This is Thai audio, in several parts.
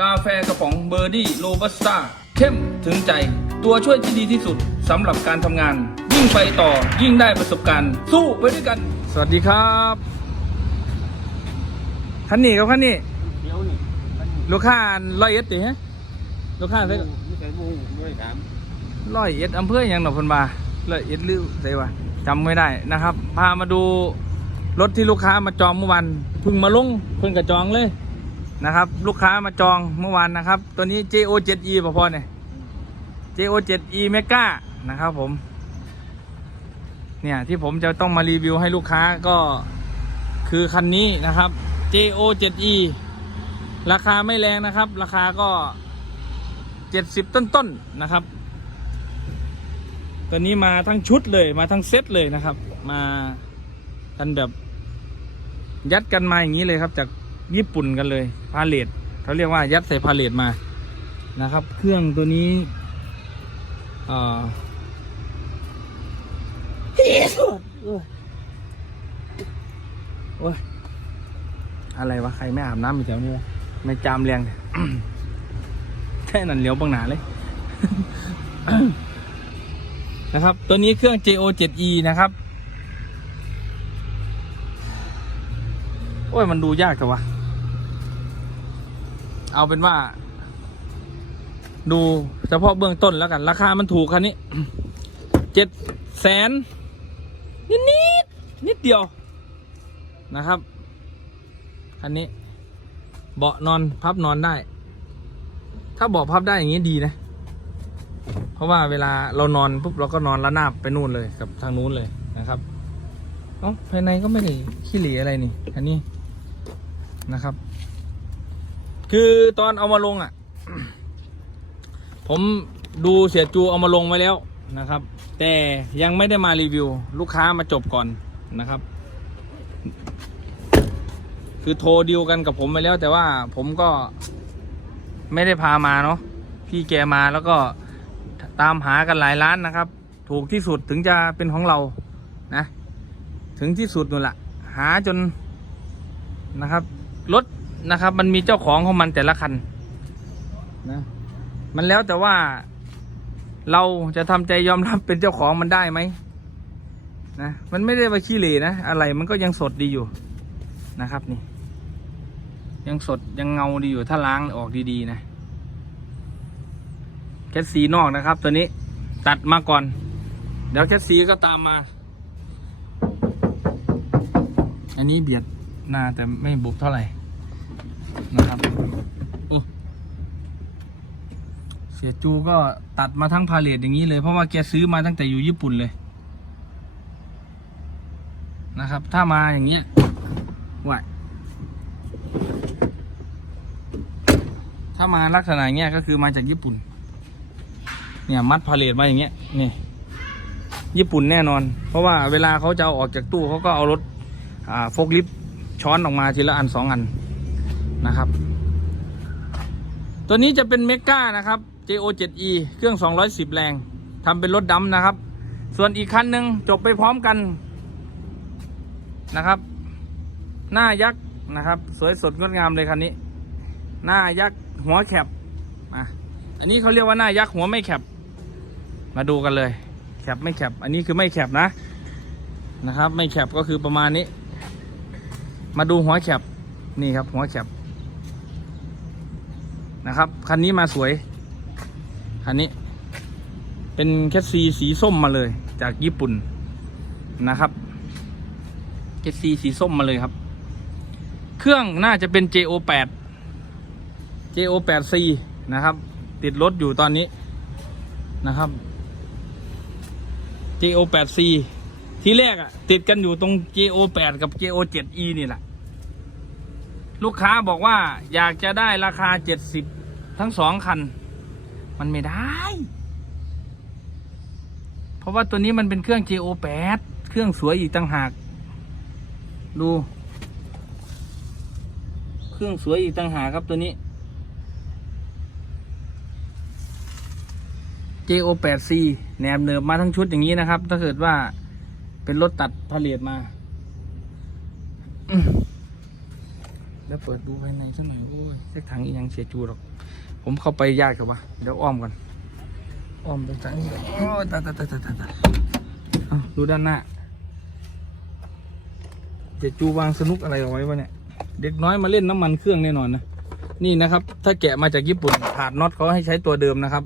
กาแฟกระป๋องเบอร์ดี้โรบัสต้าเข้มถึงใจ ตัวช่วยที่ดีที่สุดสำหรับการทำงาน ยิ่งไปต่อยิ่งได้ประสบการณ์ สู้ไปด้วยกัน สวัสดีครับคันนี้ครับคันนี้เดี๋ยวนี่ลูกค้าร้อยเอ็ดติฮะลูกค้าใส่ไม่ใช่มูไม่ถามร้อยเอ็ดอำเภออย่างหนอพนบาร้อยเอ็ดหรือไสวะจำไม่ได้นะครับ พามาดูรถที่ลูกค้ามาจองเมื่อวานเพิ่งมาลงเพิ่งกระจองเลย นะครับ ลูกค้ามาจองเมื่อวานนะครับ ตัวนี้ JO7E พอพอเนี่ย JO7E Mega นะครับผม เนี่ยที่ผมจะต้องมารีวิวให้ลูกค้าก็คือคันนี้นะครับ JO7E ราคาไม่แรงนะครับ ราคาก็ 70 ต้นๆนะครับ ตัวนี้มาทั้งชุดเลยมาทั้งเซตเลยนะครับ มากันแบบยัดกันมาอย่างนี้เลยครับจาก ญี่ปุ่นกันเลย พาเลตเขาเรียกว่ายัดใส่พาเลตมานะครับ เครื่องตัวนี้เอ่อโอ้ยอะไรวะ ใครไม่อาบน้ำอยู่แถวนี้วะไม่จามแรงแค่นั้นเหลียวบางหนาเลย นะครับ ตัวนี้เครื่อง JO7E นะครับ โอ้ย มันดูยากแต่วะ เอาเป็นว่า ดูเฉพาะเบื้องต้นแล้วกัน ราคามันถูกคันนี้เจ็ดแสนนิดนิดๆนิดเดียวนะครับ คันนี้ เบาะนอนพับนอนได้ ถ้าเบาะพับได้อย่างนี้ดีนะ เพราะว่าเวลาเรานอนปุ๊บเราก็นอนระนาบไปนู่นเลยกับทางนู้นเลยนะครับเอ้าภายในก็ไม่ได้ขี้เหร่อะไรนี่ อันนี้นะครับ คือตอนเอามาลงอะ ผมดูเสียจูเอามาลงไว้แล้วนะครับ แต่ยังไม่ได้มารีวิว ลูกค้ามาจบก่อนนะครับ คือโทรดีลกันกับผมไปแล้ว แต่ว่าผมก็ไม่ได้พามาเนาะพี่แกมาแล้วก็ตามหากันหลายร้านนะครับ ถูกที่สุดถึงจะเป็นของเรานะ ถึงที่สุดนู่นแหละหาจนนะครับรถ นะครับ มันมีเจ้าของของมันแต่ละคันนะมันแล้วแต่ว่าเราจะทำใจยอมรับเป็นเจ้าของมันได้ไหมนะมันไม่ได้ว่าขี้เหร่นะอะไรมันก็ยังสดดีอยู่นะครับนี่ ยังสดยังเงาดีอยู่ถ้าล้างออกดีๆนะแคสซีนอกนะครับ ตัวนี้ตัดมาก่อน เดี๋ยวแคสซีก็ตามมา อันนี้เบียดหน้าแต่ไม่บุบเท่าไหร่ นะครับเสียจูก็ตัดมาทั้งพาเลทอย่างนี้เลย เพราะว่าแกซื้อมาตั้งแต่อยู่ญี่ปุ่นเลยนะครับ ถ้ามาอย่างเงี้ยว่าถ้ามาลักษณะเงี้ยก็คือมาจากญี่ปุ่น เนี่ยมัดพาเลทมาอย่างเงี้ยนี่ญี่ปุ่นแน่นอน เพราะว่าเวลาเขาจะเอาออกจากตู้เขาก็เอารถโฟกลิฟช้อนออกมาทีละอันสองอัน นะครับ ตัวนี้จะเป็นเมก้านะครับ JO7E เครื่อง 210 แรงทำเป็นรถดำนะครับ ส่วนอีกคันหนึ่งจบไปพร้อมกันนะครับ หน้ายักษ์นะครับ สวยสดงดงามเลยคันนี้ หน้ายักษ์หัวแคบอะอันนี้เขาเรียกว่าหน้ายักษ์หัวไม่แคบมาดูกันเลยแคบไม่แคบอันนี้คือไม่แคบนะนะครับ ไม่แคบก็คือประมาณนี้ มาดูหัวแคบนี่ครับหัวแคบ นะครับ คันนี้มาสวย คันนี้ เป็นแคสซีสีส้มมาเลย จากญี่ปุ่นนะครับแคสซีสีส้มมาเลยครับ เครื่องน่าจะเป็น JO8 JO8C นะครับ ติดรถอยู่ตอนนี้นะครับ JO8C ที่แรกอะติดกันอยู่ตรง JO8 กับ JO7E นี่แหละ ลูกค้าบอกว่าอยากจะได้ราคา70ทั้งสองคัน มันไม่ได้ เพราะว่าตัวนี้มันเป็นเครื่อง JO8 เครื่องสวยอีกต่างหาก ดู เครื่องสวยอีกต่างหากครับตัวนี้ JO8C แหนบเนิบมาทั้งชุดอย่างนี้นะครับ ถ้าเกิดว่าเป็นรถตัดผลิตมาอื แล้วเปิดดูภายในสักหน่อยโอ้ยแท็กถังอีกยังเสียจูหรอก ผมเข้าไปยากกับวะเดี๋ยวอ้อมก่อนอ้อมไปทางนี้โอ้ยตายตายตายตายตายตาดูด้านหน้าเสียจูวางสนุกอะไรเอาไว้วะเนี่ย เด็กน้อยมาเล่นน้ำมันเครื่องแน่นอนนะนี่นะครับ ถ้าแกะมาจากญี่ปุ่นถาดน็อตเขาให้ใช้ตัวเดิมนะครับ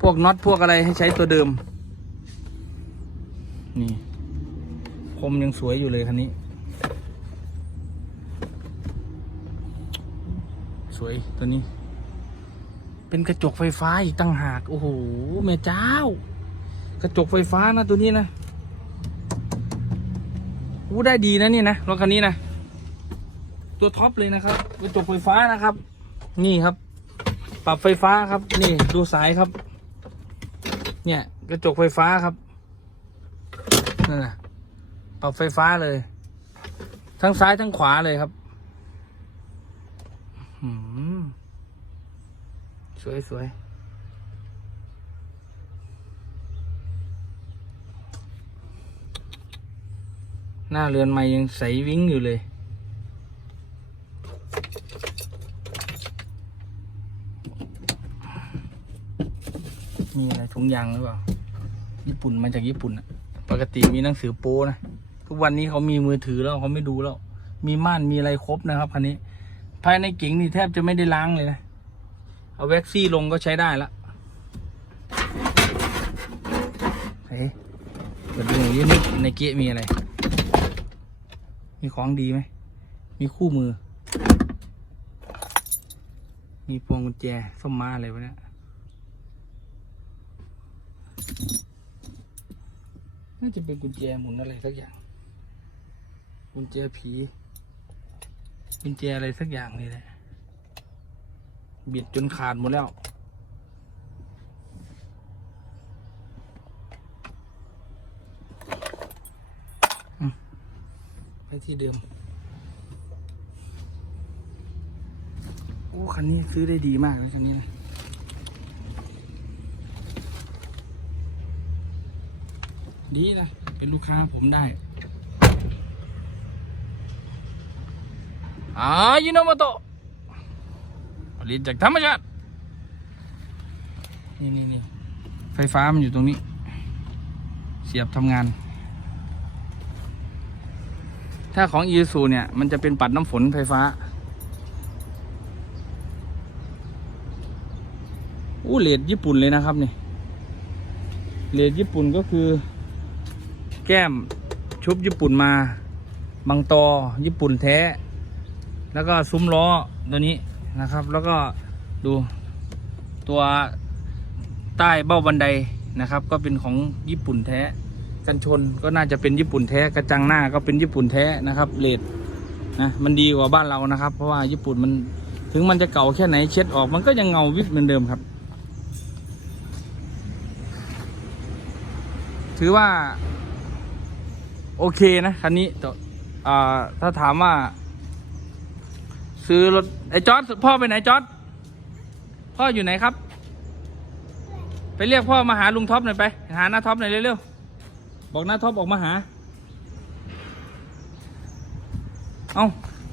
พวกน็อตพวกอะไรให้ใช้ตัวเดิม นี่คมยังสวยอยู่เลยคันนี้ สวยตัวนี้ เป็นกระจกไฟฟ้าอีกตั้งหากโอ้โหแม่เจ้า กระจกไฟฟ้านะตัวนี้นะอู้ได้ดีนะนี่นะรถคันนี้นะตัวท็อปเลยนะครับกระจกไฟฟ้านะครับ นี่ครับ ปรับไฟฟ้าครับ นี่ดูสายครับ เนี่ยกระจกไฟฟ้าครับนั่นนะปรับไฟฟ้าเลย ทั้งซ้ายทั้งขวาเลยครับ หืม สวยสวยหน้าเรือนใหม่ยังใสวิ้งอยู่เลย มีอะไรถุงยางหรือเปล่า ญี่ปุ่นมาจากญี่ปุ่นอะปกติมีหนังสือโป้นะ ทุกวันนี้เขามีมือถือแล้วเขาไม่ดูแล้ว มีม่านมีอะไรครบนะครับคันนี้ ภายในเก๋งนี่แทบจะไม่ได้ล้างเลยนะ เอาแว็กซี่ลงก็ใช้ได้ละเฮ้ยเปิดดูหน่อยดินี่ในเก๊ะมีอะไร มีของดีไหม มีคู่มือ มีพวงกุญแจส้มมาอะไรวะเนี่ยน่าจะเป็นกุญแจหมุนอะไรสักอย่าง กุญแจผี กุญแจอะไรสักอย่างนี่แหละ บิดจนขาดหมดแล้ว ไปที่เดิม โอ้ คันนี้ซื้อได้ดีมากเลยคันนี้นะดีนะ เป็นลูกค้าผมได้อายิโนโมโตะ ลิตจากธรรมชาติ นี่นี่นี่ไฟฟ้ามันอยู่ตรงนี้ เสียบทำงาน ถ้าของอีซูเนี่ย มันจะเป็นปัดน้ำฝนไฟฟ้าอู้เลดญี่ปุ่นเลยนะครับนี่เลดญี่ปุ่นก็คือ แก้มชุบญี่ปุ่นมาบังตอญี่ปุ่นแท้ แล้วก็ซุ้มล้อตัวนี้ นะครับ แล้วก็ดูตัวใต้เบ้าบันไดนะครับ ก็เป็นของญี่ปุ่นแท้ กันชนก็น่าจะเป็นญี่ปุ่นแท้กระจังหน้าก็เป็นญี่ปุ่นแท้นะครับเลดนะมันดีกว่าบ้านเรานะครับ เพราะว่าญี่ปุ่นมันถึงมันจะเก่าแค่ไหนเช็ดออกมันก็ยังเงาวิบเหมือนเดิมครับ ถือว่า โอเคนะคันนี้ถ้าถามว่า ซื้อรถไอ้จอร์ดพ่อไปไหนจอร์ดพ่ออยู่ไหนครับ ไปเรียกพ่อมาหาลุงท็อปหน่อยไป หาหน้าท็อปหน่อยเร็วๆบอกหน้าท็อปออกมาหา เอา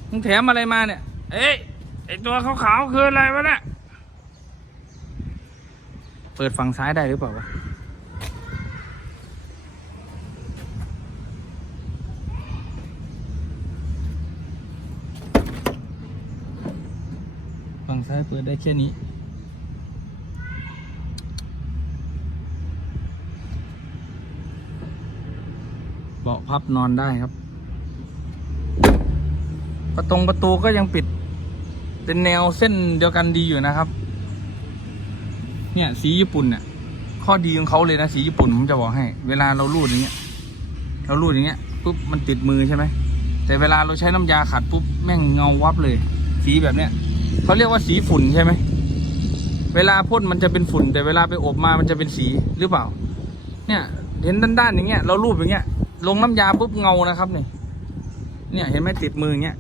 มึงแถมอะไรมาเนี่ย เอ้ยไอตัวขาวๆคืออะไรวะเนี่ยเปิดฝั่งซ้ายได้หรือเปล่าวะ ซ้ายเปิดได้แค่นี้ เบาะพับนอนได้ครับ ประตงประตูก็ยังปิด เป็นแนวเส้นเดียวกันดีอยู่นะครับ เนี่ยสีญี่ปุ่นเนี่ยข้อดีของเขาเลยนะสีญี่ปุ่นผมจะบอกให้ เวลาเราลูดอย่างเงี้ย เราลูดอย่างเงี้ยปุ๊บมันติดมือใช่ไหมแต่เวลาเราใช้น้ำยาขัดปุ๊บแม่งเงาวับเลย สีแบบเนี้ย เขาเรียกว่าสีฝุ่นใช่ไหม เวลาพ่นมันจะเป็นฝุ่น แต่เวลาไปอบมามันจะเป็นสีหรือเปล่า เนี่ย เห็นด้านๆอย่างเงี้ย เรารูปอย่างเงี้ย ลงน้ำยาปุ๊บเงานะครับเนี่ยเนี่ยเห็นไหมติดมืออย่างเงี้ย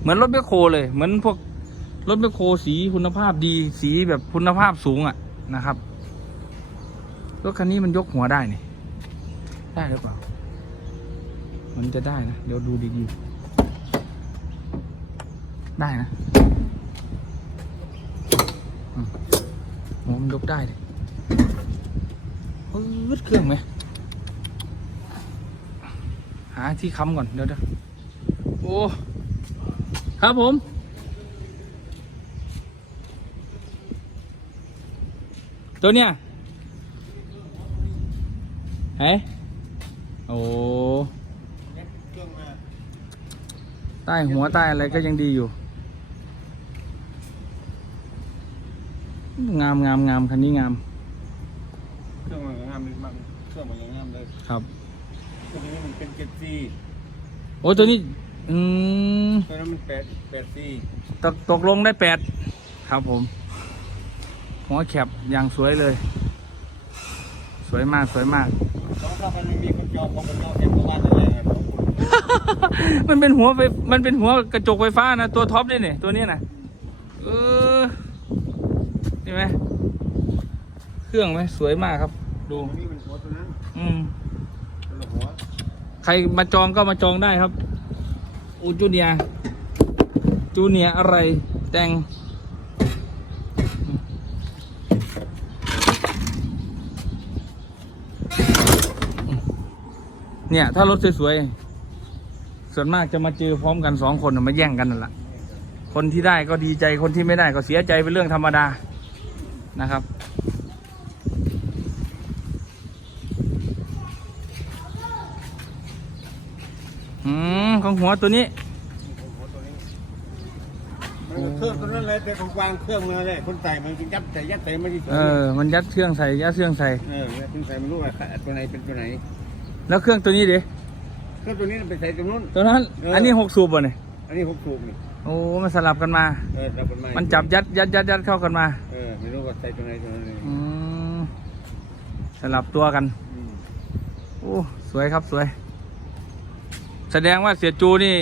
เหมือนรถแมคโครเลย เหมือนพวกรถแมคโครสีคุณภาพดีสีแบบคุณภาพสูงอะนะครับรถคันนี้มันยกหัวได้นี่ได้หรือเปล่า มันจะได้นะ เดี๋ยวดูดีๆได้นะอืมโห มันยกได้เลยปื๊ดเครื่องไหมหาที่ค้ำก่อน เดี๋ยวเดี๋ยวโอ้ ครับผม ตัวเนี้ยไหนโอ้เครื่องมาใต้หัวใต้อะไรก็ยังดีอยู่ งามงามงามคันนี้งาม เครื่องมันงามเลยมันเครื่องมันยังงามเลยครับ ตัวนี้มันเป็นเจ็ดซีโอ้ตัวนี้ อืมตัวนั้นมันแปดแปดซีตกตกลงได้แปดครับผม หัวแคบอย่างสวยเลย สวยมากสวยมาก สองถ้ามันไม่มีคนจองคนจองเห็นประมาณนั้นเลยครับผมมันเป็นหัวไฟมันเป็นหัวกระจกไฟฟ้านะตัวท็อปด้วยเนี่ยตัวนี้นะเออ นี่ไหมเครื่องไหมสวยมากครับ ดูนี้มันหัวตัวนั้นอืมหัวใครมาจองก็มาจองได้ครับ อูจูเนียจูเนียอะไรแต่งเนี่ย ถ้ารถสวยๆ ส่วนมากจะมาเจอพร้อมกันสองคนมาแย่งกันนั่นแหละคนที่ได้ก็ดีใจคนที่ไม่ได้ก็เสียใจเป็นเรื่องธรรมดา นะครับ อืม ของหัวตัวนี้หัวตัวนี้ มันก็เครื่องตัวนั้นเลยแต่ของวางเครื่องมาเลยคนใส่มันจะยัดใส่ยัดใส่ไม่ได้เออ มันยัดเครื่องใส่ ยัดเครื่องใส่ เออแล้วคนใส่ไม่รู้ว่าตัวไหนเป็นตัวไหน แล้วเครื่องตัวนี้ดิ เครื่องตัวนี้ไปใส่ตรงนู้น ตัวนั้นเอออัอันนี้หกสูบบ่เนี่ยอันนี้หกสูบนี่ โอ้ มันสลับกันมา เออเราเป็นไม้มันจับยัดยัดยัดยัดเข้ากันมาเออ ไม่รู้ว่าใส่ตัวไหนตัวนั้นเลยอืมสลับตัวกัน อืมโอ้สวยครับสวย แสดงว่าเสียจูนี่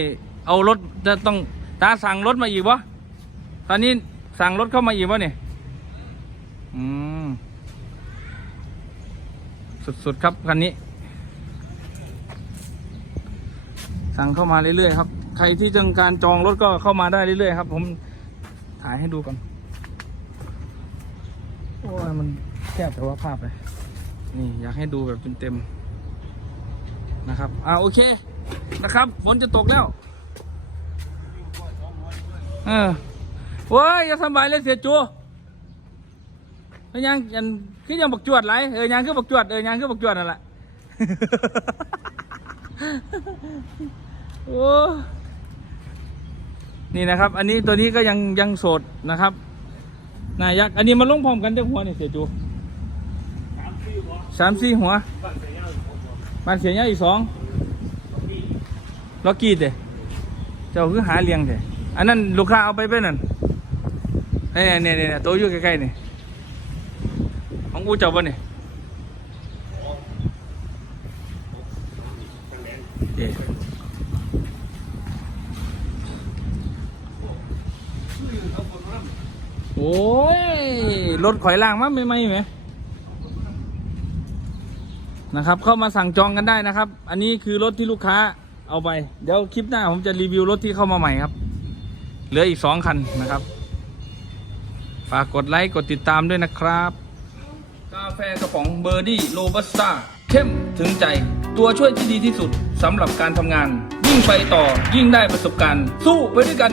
เอารถจะต้องตาสั่งรถมาอีกวะตอนนี้สั่งรถเข้ามาอีกวะเนี่ยอืมสุดๆครับคันนี้ สั่งเข้ามาเรื่อยๆครับ ใครที่ต้องการจองรถก็เข้ามาได้เรื่อยๆครับ ผมถ่ายให้ดูก่อน โอ้ยมันแคบแต่ว่าภาพเลยนี่อยากให้ดูแบบเต็มๆนะครับ อ่าโอเคนะครับฝนจะตกแล้ว เออโว้ยอย่าสบายเลยเสียจูยังยังคือยังบักจวดไรเออยังคือบักจวดเออยังคือบักจวดนั่นแหละโอ้นี่นะครับ อันนี้ตัวนี้ก็ยังยังโสดนะครับ นายักษ์อันนี้มันลงพร้อมกันเด้อหัวนี่เสียจูสามสี่หัวบ้านเสียงยาอีกสองล็อกกี้เด้เจ้าคือหาเลี้ยงเด้อันนั้นลูกค้าเอาไปเป็นนั่นเนี่ยเนี่ยเนี่ยตัวอยู่ใกล้ๆนี่ของกูเจ้าบ่เนี่ย โอ้ย รถข่อยล่างมาไม่ไม่ไหมนะครับ เข้ามาสั่งจองกันได้นะครับ อันนี้คือรถที่ลูกค้าเอาไป เดี๋ยวคลิปหน้าผมจะรีวิวรถที่เข้ามาใหม่ครับ เหลืออีกสองคันนะครับ ฝากกดไลค์กดติดตามด้วยนะครับ กาแฟกระป๋องเบอร์ดี้โรบัสต้าเข้มถึงใจ ตัวช่วยที่ดีที่สุดสำหรับการทำงาน ยิ่งไปต่อยิ่งได้ประสบการณ์ สู้ไปด้วยกัน